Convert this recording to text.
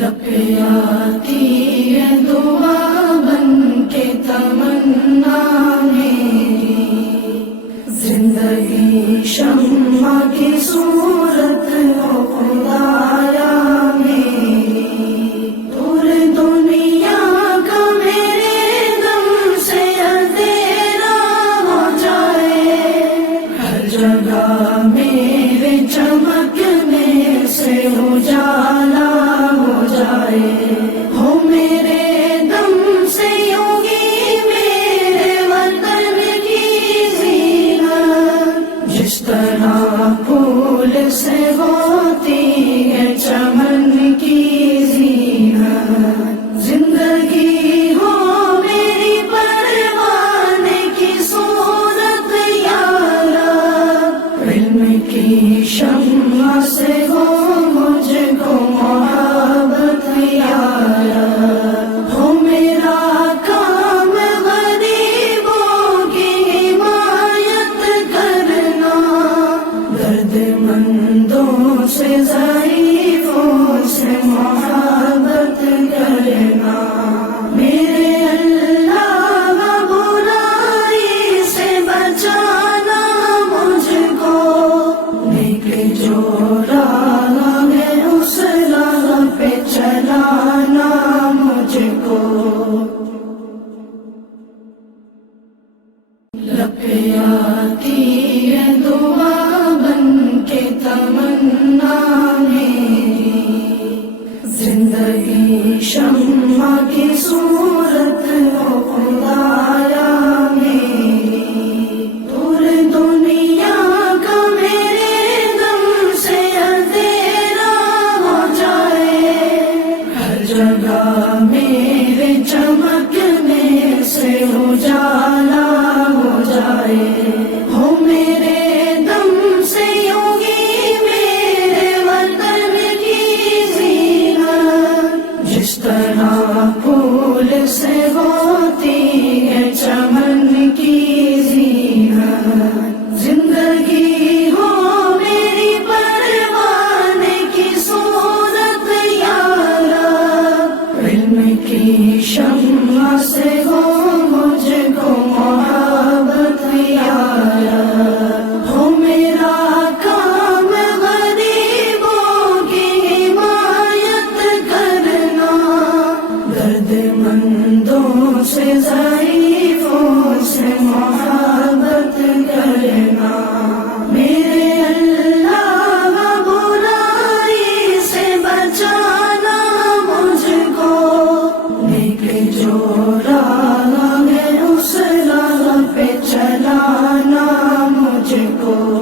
لب پہ آتی ہے دعا بن کے تمنا میری، زندگی شمع کی صورت ہو خدایا میری، دور دنیا کا میرے دم سے اندھیرا ہو جائے، ہر جگہ میرے چمکنے سے اجالا ہو جائے، ہو میرے دم سے یوں ہی میرے وطن کی زینت، جس طرح پھول سے ہوتی ہے چمن کی زینت، زندگی ہو میری پروانے کی صورت یا رب، علم کی شمع سے ہو مجھ کو محبت یا رب، ہو میرا کام غریبوں کی حمایت کرنا، درد مندوں سے ضعیفوں سے محبت کرنا، میرے اللہ برائی سے بچانا مجھ کو، نیک جو راہ ہے اس راہ پہ چلانا مجھ کو، لب پہ آتی ہے دعا بن کے تمنا میری، زندگی شمع کی صورت ہو خدایا میری، دور دنیا کا میرے دم سے اندھیرا ہو جائے، ہر جگہ میرے چمکنے سے اجالا ہو جائے، ہو میرے دم سے یوں ہی میرے وطن کی زینت، جس طرح پھول سے ہوتی ہے چمن کی زینت، زندگی ہو میری پروانے کی صورت یا رب، علم کی شمع سے ہو مجھ کو محبت یا رب، ہو میرا کام غریبوں کی حمایت کرنا، درد مندوں سے ضعیفوں سے محبت کرنا، میرے اللہ برائی سے بچانا مجھ کو، نیک جو راہ ہے اس راہ پہ چلانا مجھ کو۔